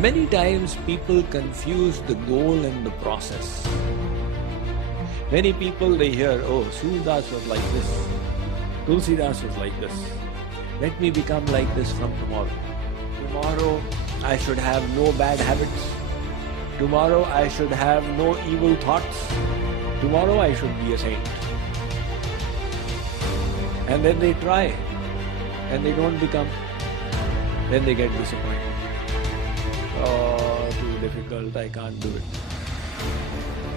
Many times people confuse the goal and the process. Many people, they hear, oh, Surdas was like this, Tulsidas was like this. Let me become like this from tomorrow. Tomorrow I should have no bad habits. Tomorrow I should have no evil thoughts. Tomorrow I should be a saint. And then they try and they don't become. Then they get disappointed. Oh, too difficult, I can't do it.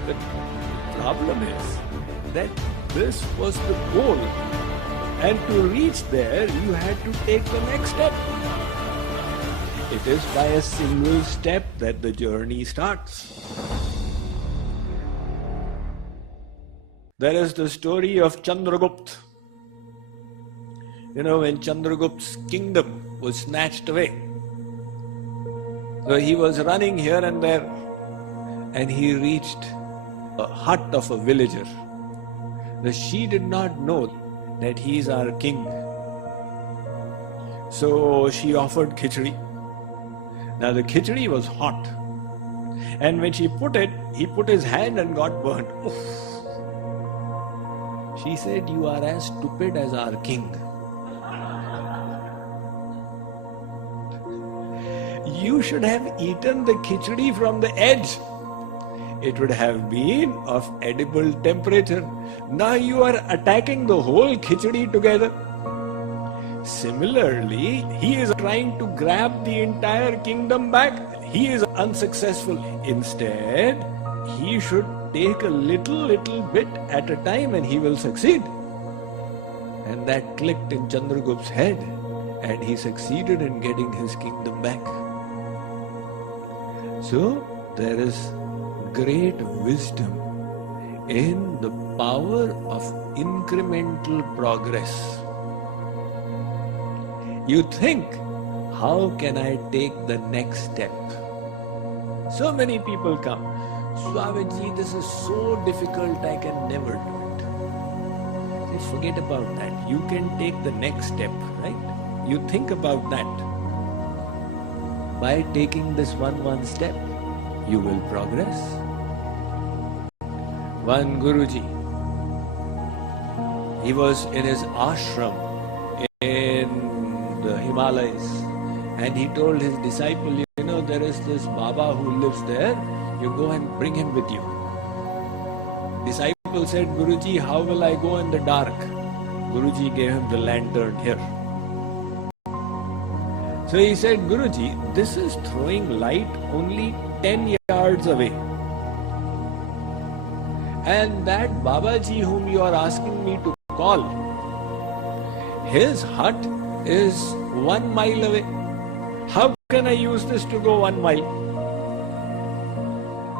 The problem is that this was the goal, and to reach there you had to take the next step. It is by a single step that the journey starts. There is the story of Chandragupta. You know, when Chandragupta's kingdom was snatched away, so he was running here and there, and he reached a hut of a villager. She did not know that he is our king. So she offered khichdi. Now the khichdi was hot, and when she put it, he put his hand and got burnt. Oof. She said, "You are as stupid as our king. You should have eaten the khichdi from the edge. It would have been of edible temperature. Now you are attacking the whole khichdi together." Similarly, he is trying to grab the entire kingdom back. He is unsuccessful. Instead, he should take a little bit at a time and he will succeed. And that clicked in Chandragupta's head, and he succeeded in getting his kingdom back. So, there is great wisdom in the power of incremental progress. You think, how can I take the next step? So many people come, Swamiji, this is so difficult, I can never do it. Say, forget about that. You can take the next step, right? You think about that. By taking this one step, you will progress. One Guruji, he was in his ashram in the Himalayas, and he told his disciple, you know, there is this Baba who lives there, you go and bring him with you. Disciple said, Guruji, how will I go in the dark? Guruji gave him the lantern here. So he said, Guruji, this is throwing light only 10 yards away. And that Babaji whom you are asking me to call, his hut is 1 mile away. How can I use this to go 1 mile?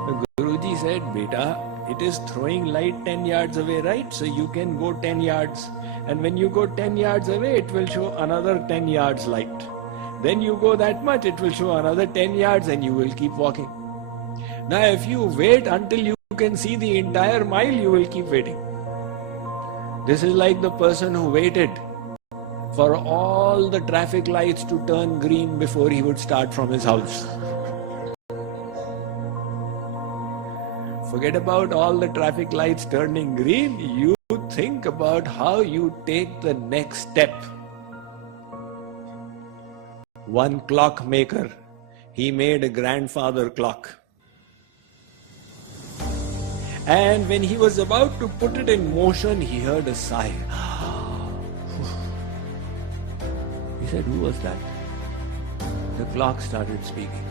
The Guruji said, Beta, it is throwing light 10 yards away, right? So you can go 10 yards. And when you go 10 yards away, it will show another 10 yards light. Then you go that much, it will show another 10 yards and you will keep walking. Now if you wait until you can see the entire mile, you will keep waiting. This is like the person who waited for all the traffic lights to turn green before he would start from his house. Forget about all the traffic lights turning green. You think about how you take the next step. One clockmaker, he made a grandfather clock. And when he was about to put it in motion, he heard a sigh. He said, who was that? The clock started speaking.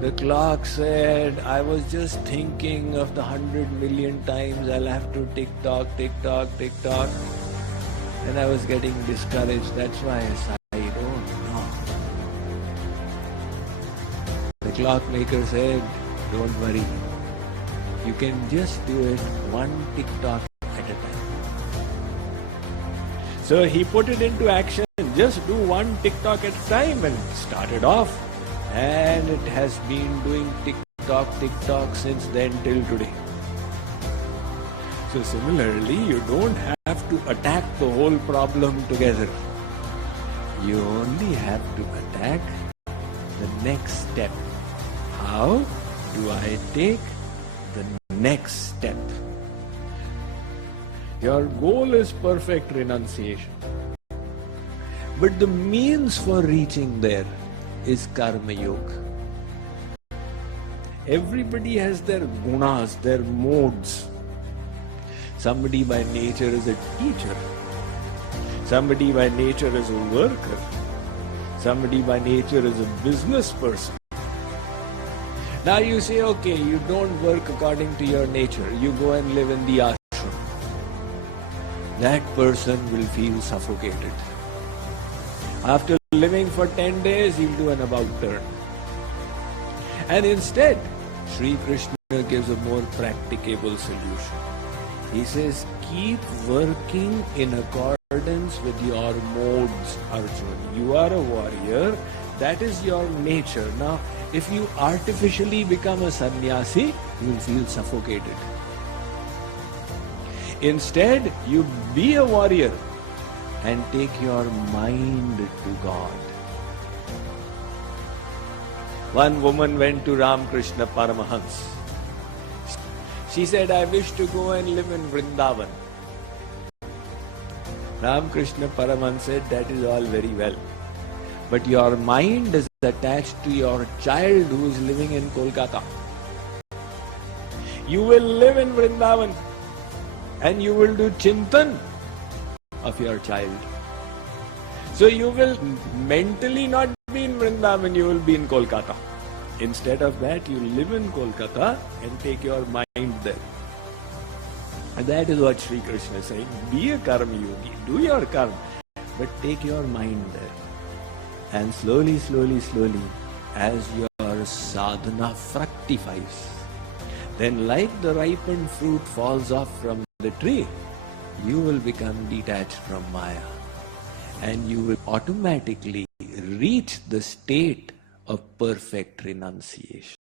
The clock said, I was just thinking of the 100 million times I'll have to tick-tock, tick-tock, tick-tock. And I was getting discouraged. That's why I sighed. The clockmaker said, don't worry. You can just do it 1 tick-tock at a time. So he put it into action. Just do 1 tick-tock at a time and started off. And it has been doing tick-tock, tick-tock since then till today. So similarly, you don't have to attack the whole problem together. You only have to attack the next step. How do I take the next step? Your goal is perfect renunciation. But the means for reaching there is Karma Yoga. Everybody has their gunas, their modes. Somebody by nature is a teacher. Somebody by nature is a worker. Somebody by nature is a business person. Now you say, okay, you don't work according to your nature. You go and live in the ashram. That person will feel suffocated. After living for 10 days, he'll do an about turn. And instead, Sri Krishna gives a more practicable solution. He says, keep working in accordance with your modes, Arjuna. You are a warrior. That is your nature. Now, if you artificially become a sannyasi, you will feel suffocated. Instead, you be a warrior and take your mind to God. One woman went to Ramakrishna Paramahans. She said, I wish to go and live in Vrindavan. Ramakrishna Paramahans said, that is all very well. But your mind is attached to your child who is living in Kolkata. You will live in Vrindavan and you will do chintan of your child. So you will mentally not be in Vrindavan, you will be in Kolkata. Instead of that, you live in Kolkata and take your mind there. And that is what Sri Krishna is saying. Be a karma yogi, do your karma, but take your mind there. And slowly, slowly, slowly, as your sadhana fructifies, then like the ripened fruit falls off from the tree, you will become detached from Maya. And you will automatically reach the state of perfect renunciation.